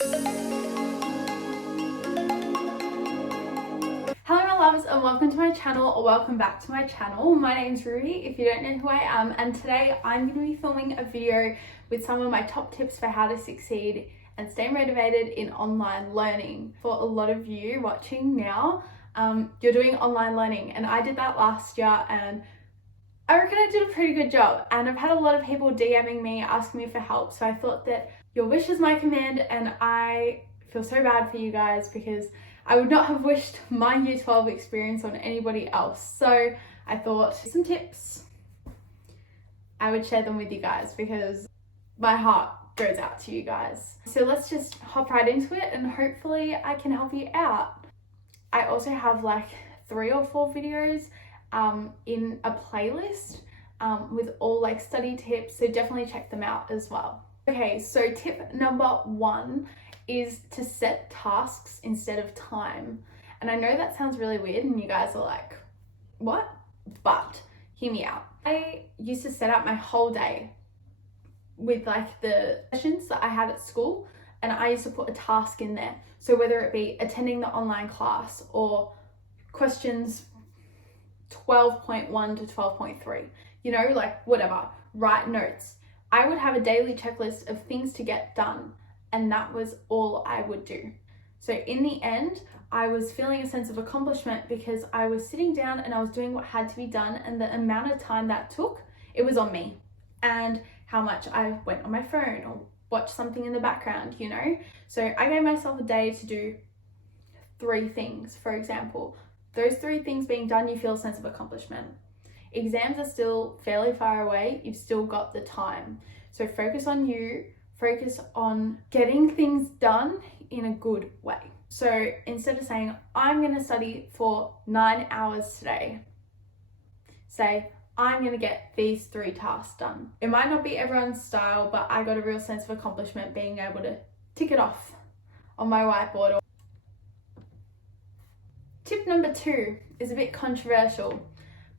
Hello my loves and welcome to my channel, or welcome back to my channel. My name's Ruby if you don't know who I am, and today I'm going to be filming a video with some of my top tips for how to succeed and stay motivated in online learning. For a lot of you watching now, you're doing online learning, and I did that last year and I reckon I did a pretty good job, and I've had a lot of people DMing me asking me for help, so I thought that your wish is my command, and I feel so bad for you guys because I would not have wished my year 12 experience on anybody else. So I thought some tips, I would share them with you guys because my heart goes out to you guys. So let's just hop right into it and hopefully I can help you out. I also have like 3 or 4 videos in a playlist with all like study tips, so definitely check them out as well. Okay, so tip number 1 is to set tasks instead of time. And I know that sounds really weird and you guys are like, what? But hear me out. I used to set up my whole day with like the sessions that I had at school, and I used to put a task in there. So whether it be attending the online class or questions 12.1 to 12.3, you know, like whatever, write notes. I would have a daily checklist of things to get done, and that was all I would do. So in the end, I was feeling a sense of accomplishment because I was sitting down and I was doing what had to be done, and the amount of time that took, it was on me, and how much I went on my phone or watched something in the background, you know? So I gave myself a day to do 3 things, for example. Those 3 things being done, you feel a sense of accomplishment. Exams are still fairly far away, you've still got the time. So focus on you, focus on getting things done in a good way. So instead of saying, I'm gonna study for 9 hours today, say, I'm gonna get these 3 tasks done. It might not be everyone's style, but I got a real sense of accomplishment being able to tick it off on my whiteboard. Tip number 2 is a bit controversial,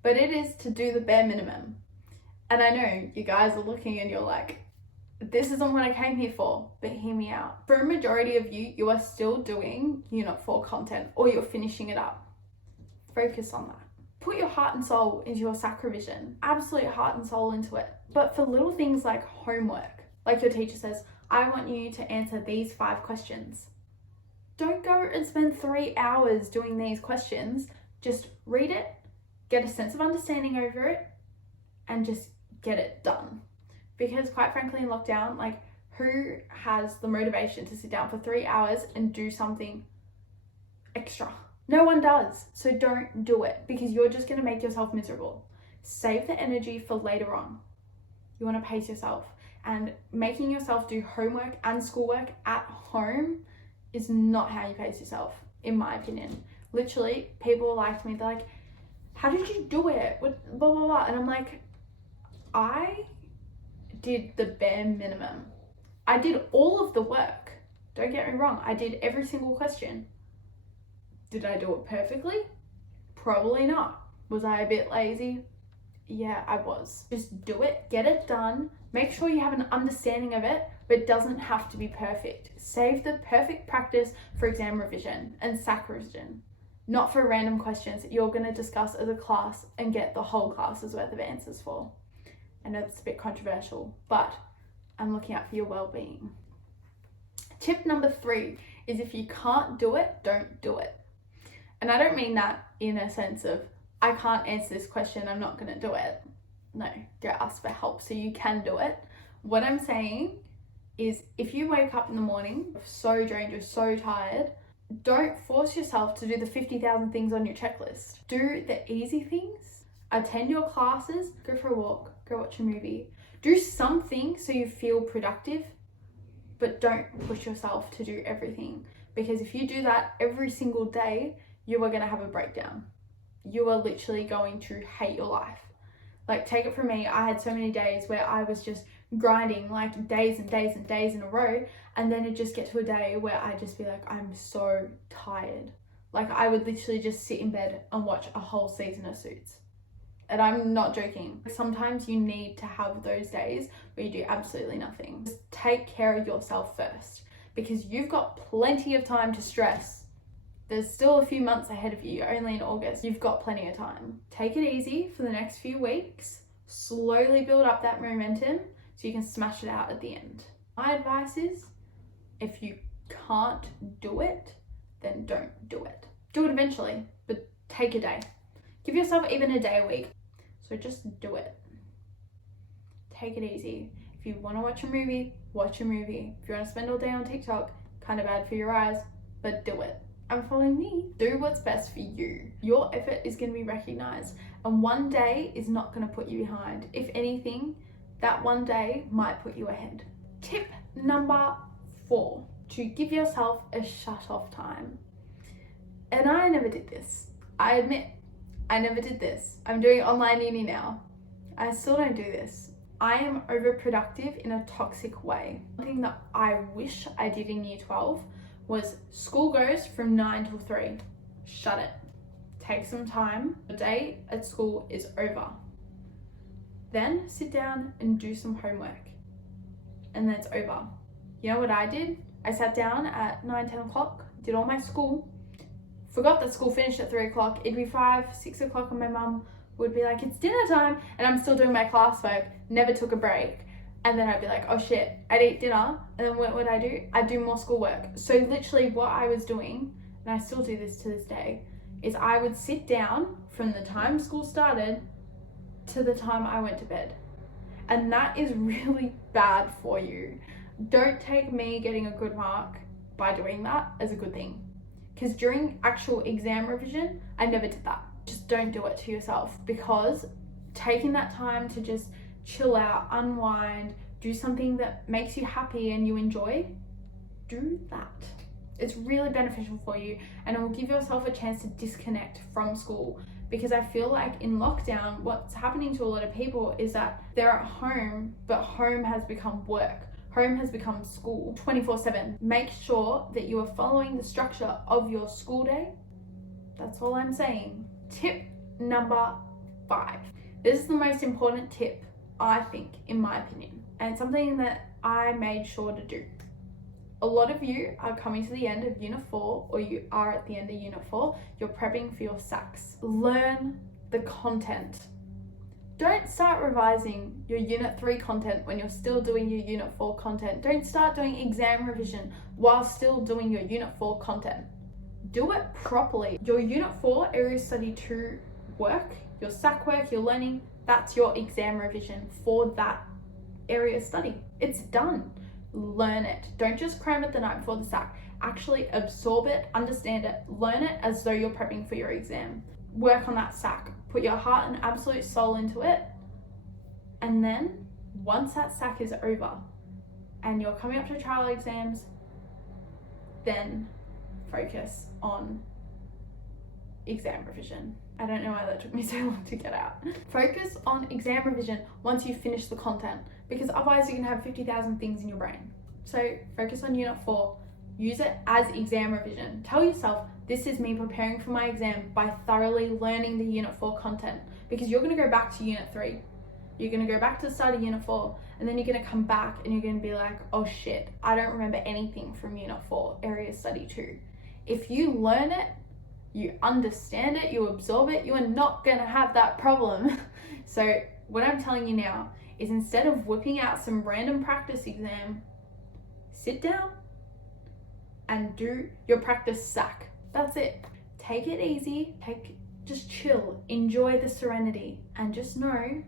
but it is to do the bare minimum. And I know you guys are looking and you're like, this isn't what I came here for, but hear me out. For a majority of you, you are still doing Unit 4 content, or you're finishing it up. Focus on that. Put your heart and soul into your SAC revision, absolute heart and soul into it. But for little things like homework, like your teacher says, I want you to answer these 5 questions. Don't go and spend 3 hours doing these questions. Just read it, get a sense of understanding over it, and just get it done. Because quite frankly in lockdown, like, who has the motivation to sit down for 3 hours and do something extra? No one does. So don't do it because you're just going to make yourself miserable. Save the energy for later on. You want to pace yourself, and making yourself do homework and schoolwork at home is not how you pace yourself, in my opinion. Literally, people like me, they're like, how did you do it? What, blah, blah, blah. And I'm like, I did the bare minimum. I did all of the work. Don't get me wrong. I did every single question. Did I do it perfectly? Probably not. Was I a bit lazy? Yeah, I was. Just do it, get it done. Make sure you have an understanding of it, but it doesn't have to be perfect. Save the perfect practice for exam revision and SAC revision, not for random questions that you're going to discuss as a class and get the whole class's worth of answers for. I know it's a bit controversial, but I'm looking out for your well-being. Tip number 3 is if you can't do it, don't do it. And I don't mean that in a sense of, I can't answer this question, I'm not going to do it. No, go ask for help so you can do it. What I'm saying is, if you wake up in the morning, you're so drained, you're so tired, don't force yourself to do the 50,000 things on your checklist. Do the easy things. Attend your classes, go for a walk, go watch a movie. Do something so you feel productive, but don't push yourself to do everything. Because if you do that every single day, you are going to have a breakdown. You are literally going to hate your life. Like, take it from me, I had so many days where I was just grinding like days and days and days in a row, and then it'd just get to a day where I'd just be like, I'm so tired. Like, I would literally just sit in bed and watch a whole season of Suits. And I'm not joking. Sometimes you need to have those days where you do absolutely nothing. Just take care of yourself first, because you've got plenty of time to stress. There's still a few months ahead of you. You're only in August. You've got plenty of time. Take it easy for the next few weeks. Slowly build up that momentum so you can smash it out at the end. My advice is, if you can't do it, then don't do it. Do it eventually, but take a day. Give yourself even a day a week. So just do it. Take it easy. If you want to watch a movie, watch a movie. If you want to spend all day on TikTok, kind of bad for your eyes, but do it. And following me, do what's best for you. Your effort is going to be recognized, and one day is not going to put you behind. If anything, that one day might put you ahead. Tip number 4, to give yourself a shut-off time. And I never did this. I admit, I never did this. I'm doing online uni now. I still don't do this. I am overproductive in a toxic way. One thing that I wish I did in year 12 was school goes from 9 till 3. Shut it. Take some time. The day at school is over. Then sit down and do some homework. And then it's over. You know what I did? I sat down at 9, 10 o'clock, did all my school, forgot that school finished at 3 o'clock. It'd be 5, 6 o'clock and my mum would be like, it's dinner time. And I'm still doing my classwork, never took a break. And then I'd be like, oh shit, I'd eat dinner. And then what would I do? I'd do more schoolwork. So literally what I was doing, and I still do this to this day, is I would sit down from the time school started to the time I went to bed. And that is really bad for you. Don't take me getting a good mark by doing that as a good thing. Because during actual exam revision, I never did that. Just don't do it to yourself, because taking that time to just chill out, unwind, do something that makes you happy and you enjoy, do that. It's really beneficial for you, and it will give yourself a chance to disconnect from school. Because I feel like in lockdown, what's happening to a lot of people is that they're at home, but home has become work. Home has become school 24/7. Make sure that you are following the structure of your school day. That's all I'm saying. Tip number 5. This is the most important tip, I think, in my opinion, and it's something that I made sure to do. A lot of you are coming to the end of Unit 4, or you are at the end of Unit 4, you're prepping for your SACs. Learn the content. Don't start revising your Unit 3 content when you're still doing your Unit 4 content. Don't start doing exam revision while still doing your Unit 4 content. Do it properly. Your Unit 4 Area Study 2 work, your SAC work, your learning, that's your exam revision for that area study. It's done. Learn it. Don't just cram it the night before the SAC. Actually absorb it, understand it, learn it as though you're prepping for your exam. Work on that SAC. Put your heart and absolute soul into it. And then once that SAC is over and you're coming up to trial exams, then focus on exam revision. I don't know why that took me so long to get out. Focus on exam revision once you finish the content, because otherwise you're gonna have 50,000 things in your brain. So focus on Unit 4, use it as exam revision. Tell yourself, this is me preparing for my exam by thoroughly learning the Unit 4 content, because you're gonna go back to Unit 3. You're gonna go back to the start of Unit 4, and then you're gonna come back and you're gonna be like, oh shit, I don't remember anything from Unit 4, Area Study 2. If you learn it, you understand it, you absorb it, you are not gonna have that problem. So what I'm telling you now is, instead of whipping out some random practice exam, sit down and do your practice SAC. That's it. Take it easy, just chill, enjoy the serenity, and just know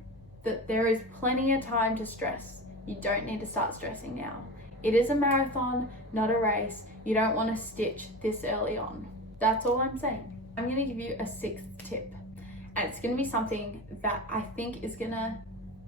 that there is plenty of time to stress. You don't need to start stressing now. It is a marathon, not a race. You don't want to stitch this early on. That's all I'm saying. I'm going to give you a 6th tip, and it's going to be something that I think is going to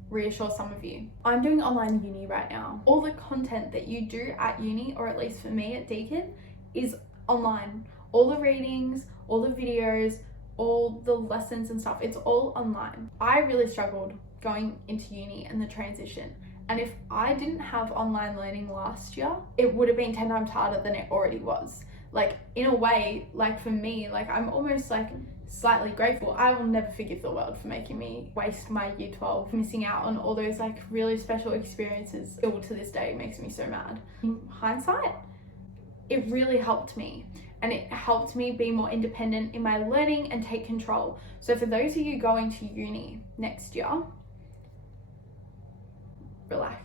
reassure some of you. I'm doing online uni right now. All the content that you do at uni, or at least for me at Deakin, is online. All the readings, all the videos, all the lessons and stuff, it's all online. I really struggled going into uni and the transition. And if I didn't have online learning last year, it would have been 10 times harder than it already was. Like, in a way, like for me, like I'm almost like slightly grateful. I will never forgive the world for making me waste my year 12, missing out on all those like really special experiences. Still to this day makes me so mad. In hindsight, it really helped me. And it helped me be more independent in my learning and take control. So for those of you going to uni next year, relax.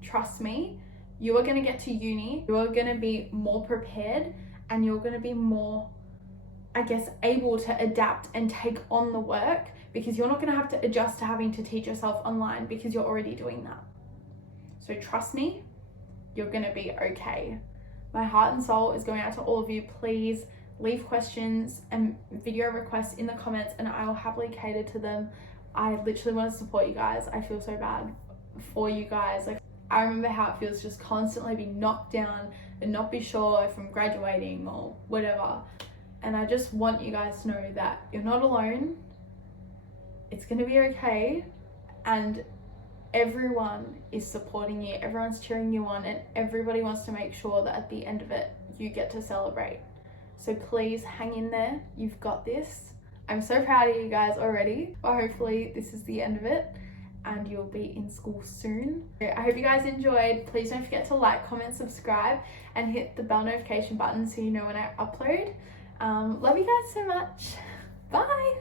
Trust me, you are going to get to uni, you are going to be more prepared, and you're going to be more, I guess, able to adapt and take on the work, because you're not going to have to adjust to having to teach yourself online because you're already doing that. So trust me, you're going to be okay. My heart and soul is going out to all of you. Please leave questions and video requests in the comments and I will happily cater to them. I literally want to support you guys. I feel so bad for you guys. Like, I remember how it feels just constantly be knocked down and not be sure if I'm graduating or whatever. And I just want you guys to know that you're not alone. It's going to be okay. And everyone is supporting you, everyone's cheering you on, and everybody wants to make sure that at the end of it, you get to celebrate. So please hang in there, you've got this. I'm so proud of you guys already, but hopefully this is the end of it and you'll be in school soon. I hope you guys enjoyed. Please don't forget to like, comment, subscribe, and hit the bell notification button so you know when I upload. Love you guys so much. Bye.